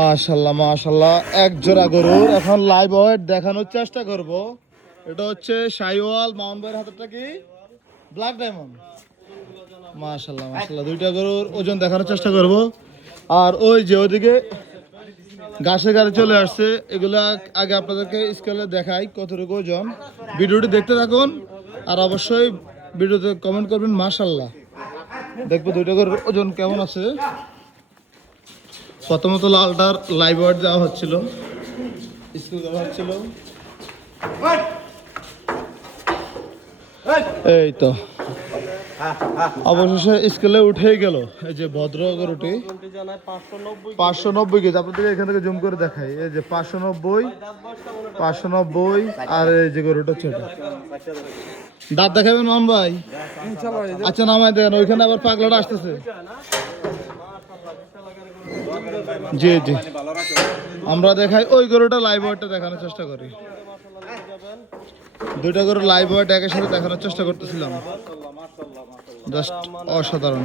মাশাআল্লাহ মাশাআল্লাহ, এক জোড়া গরুর এখন লাইভ ওয়েট দেখানোর চেষ্টা করব। এটা হচ্ছে শাইওয়াল, মাউন্ট ভাইয়ের হাতেরটা কি ব্ল্যাক ডায়মন্ড। মাশাআল্লাহ মাশাআল্লাহ, দুইটা গরুর ওজন দেখানোর চেষ্টা করব। আর ওই যে ওদিকে ঘাসে গাড়ি চলে আসছে, এগুলা আগে আপনাদেরকে স্কেলে দেখাই কতটুকু ওজন। ভিডিওটি দেখতে থাকুন আর অবশ্যই ভিডিওতে কমেন্ট করবেন। মাশাআল্লাহ, দেখবো দুইটা গরুর ওজন কেমন আছে। প্রথমত লালটার লাইভ ওয়েট দেওয়া হচ্ছিল, স্কুল দেওয়া হচ্ছিল। এই তো অবশেষে স্কেলে উঠেই গেল। এই যে ভদ্র গরুটি 590 কেজি, আপনাদের এখান থেকে জুম করে দেখাই। এই যে 590 আর এই যে গরুটা ছোট। দাঁত দেখাবেন মান ভাই? আচ্ছা নামাই দেন, ওইখানে আবার পাগলাটা আসতেছে। জি জি, আমরা দেখাই ওই গরুটা লাইভ ওয়েটটা দেখানোর চেষ্টা করি। দুইটা গরু লাইভ ওয়েট একের সাথে দেখানোর চেষ্টা করতেছিলাম, জাস্ট অসাধারণ।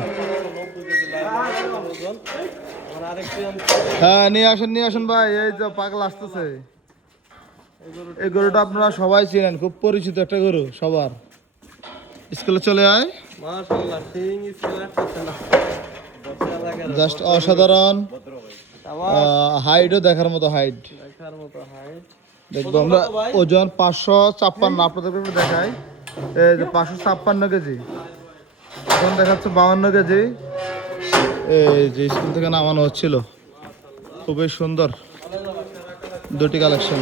হ্যাঁ নিয়ে আসেন ভাই, এই যে পাগল আসতেছে। এই গরুটা আপনারা সবাই চিনেন, খুব পরিচিত একটা গরু সবার। স্কুলে চলে আয়, জাস্ট অসাধারণ। হাইটও দেখার মতো হাইট। দেখবো আমরা ওজন 556, আপনাদের দেখাই। এই যে 556 কেজি, এখন দেখাচ্ছে 52 কেজি। এই যে স্কুল থেকে নামানো হচ্ছিল, খুবই সুন্দর দুটি কালেকশন।